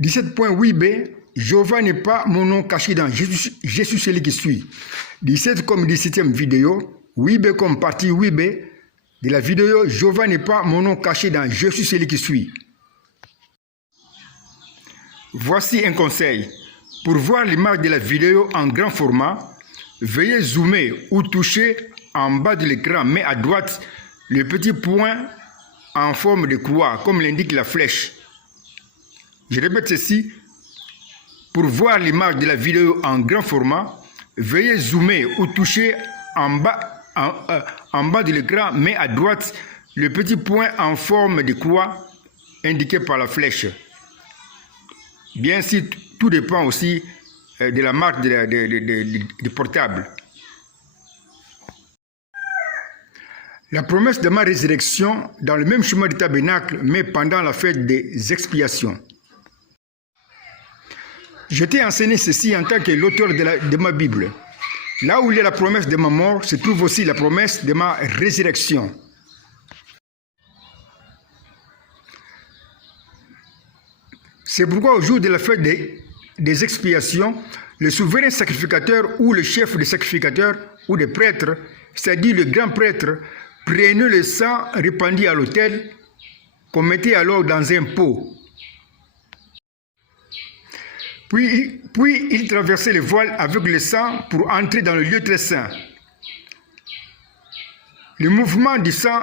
17.8b, Jéhovah n'est pas mon nom caché dans Jésus celui qui suit. 17 comme 17e vidéo, 8b comme partie 8b de la vidéo, Jéhovah n'est pas mon nom caché dans Jésus celui qui suit. Voici un conseil. Pour voir l'image de la vidéo en grand format, veuillez zoomer ou toucher en bas de l'écran, mais à droite, le petit point en forme de croix, comme l'indique la flèche. Je répète ceci. Pour voir l'image de la vidéo en grand format, veuillez zoomer ou toucher en bas de l'écran, mais à droite, le petit point en forme de croix indiqué par la flèche. Bien sûr, tout dépend aussi de la marque du portable. La promesse de ma résurrection dans le même chemin du tabernacle, mais pendant la fête des expiations. Je t'ai enseigné ceci en tant que l'auteur de ma Bible. Là où il y a la promesse de ma mort, se trouve aussi la promesse de ma résurrection. C'est pourquoi au jour de la fête des expiations, le souverain sacrificateur ou le chef des sacrificateurs ou des prêtres, c'est-à-dire le grand prêtre, prenait le sang répandu à l'autel qu'on mettait alors dans un pot. Puis il traversait le voile avec le sang pour entrer dans le lieu très saint. Le mouvement du sang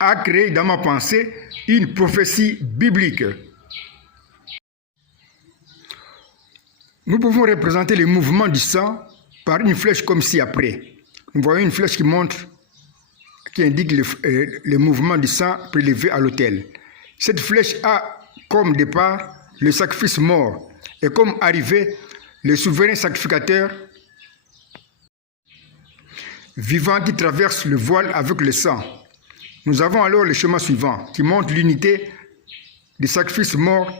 a créé dans ma pensée une prophétie biblique. Nous pouvons représenter le mouvement du sang par une flèche comme ci-après. Nous voyons une flèche qui indique le mouvement du sang prélevé à l'autel. Cette flèche a comme départ le sacrifice mort et comme arrivée le souverain sacrificateur vivant qui traverse le voile avec le sang. Nous avons alors le schéma suivant qui montre l'unité du sacrifice mort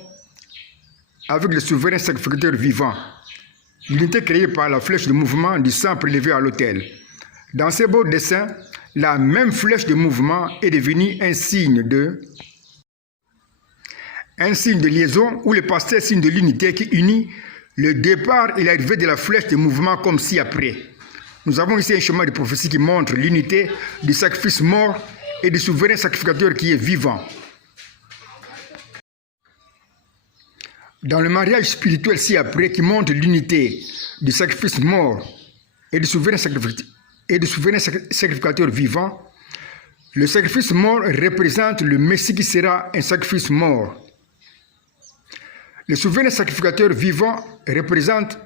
avec le souverain sacrificateur vivant. L'unité créée par la flèche de mouvement du sang prélevé à l'autel. Dans ces beaux dessins, la même flèche de mouvement est devenue un signe de liaison où le pasteur signe de l'unité qui unit le départ et l'arrivée de la flèche de mouvement comme ci-après. Nous avons ici un schéma de prophétie qui montre l'unité du sacrifice mort et du souverain sacrificateur qui est vivant. Dans le mariage spirituel ci-après qui montre l'unité du sacrifice mort et du souverain sacrificateur vivant, le sacrifice mort représente le Messie qui sera un sacrifice mort. Le souverain sacrificateur vivant représente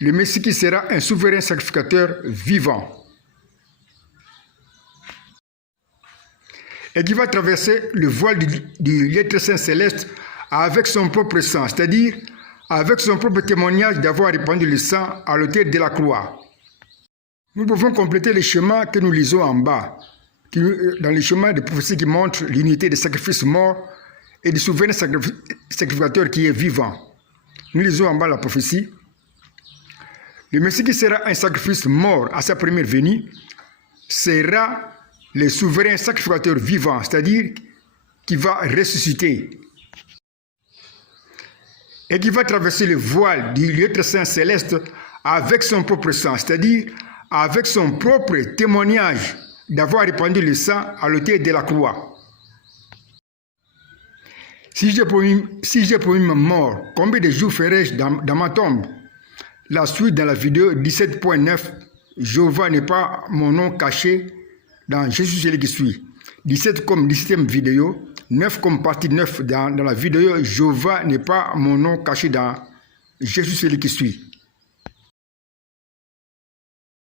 le Messie qui sera un souverain sacrificateur vivant. Et qui va traverser le voile du lieu très saint céleste avec son propre sang, c'est-à-dire avec son propre témoignage d'avoir répandu le sang à l'autel de la croix. Nous pouvons compléter le schéma que nous lisons en bas, dans le schéma de prophétie qui montre l'unité des sacrifices morts et du souverain sacrificateur qui est vivant. Nous lisons en bas la prophétie. Le Messie qui sera un sacrifice mort à sa première venue sera le souverain sacrificateur vivant, c'est-à-dire qui va ressusciter et qui va traverser le voile du lieu très saint céleste avec son propre sang, c'est-à-dire avec son propre témoignage d'avoir répandu le sang à l'autel de la croix. Si j'ai promis ma mort, combien de jours ferai-je dans ma tombe? La suite dans la vidéo 17.9, Jéhovah n'est pas mon nom caché dans Jésus celui qui suit. 17 comme 17e vidéo, 9 comme partie 9 dans la vidéo Jéhovah n'est pas mon nom caché dans Jésus celui qui suit.